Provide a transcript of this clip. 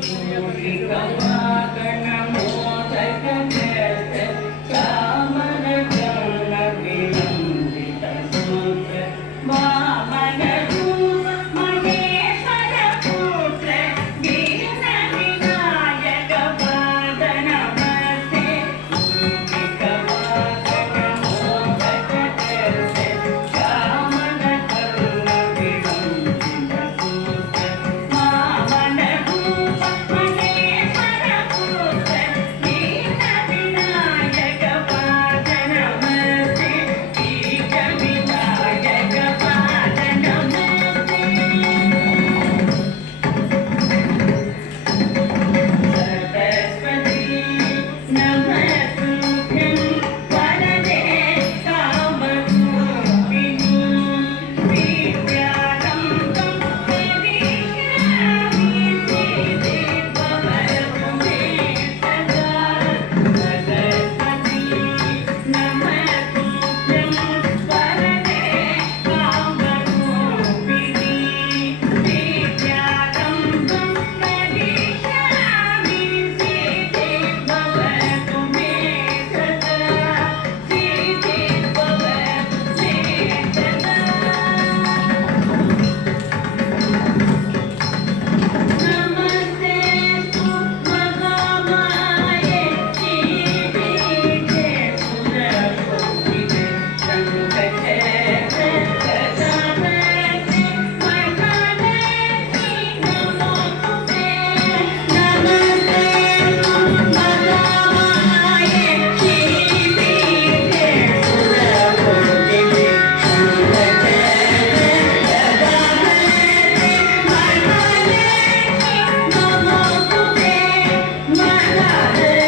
우리가 음. 마땅한 Yeah.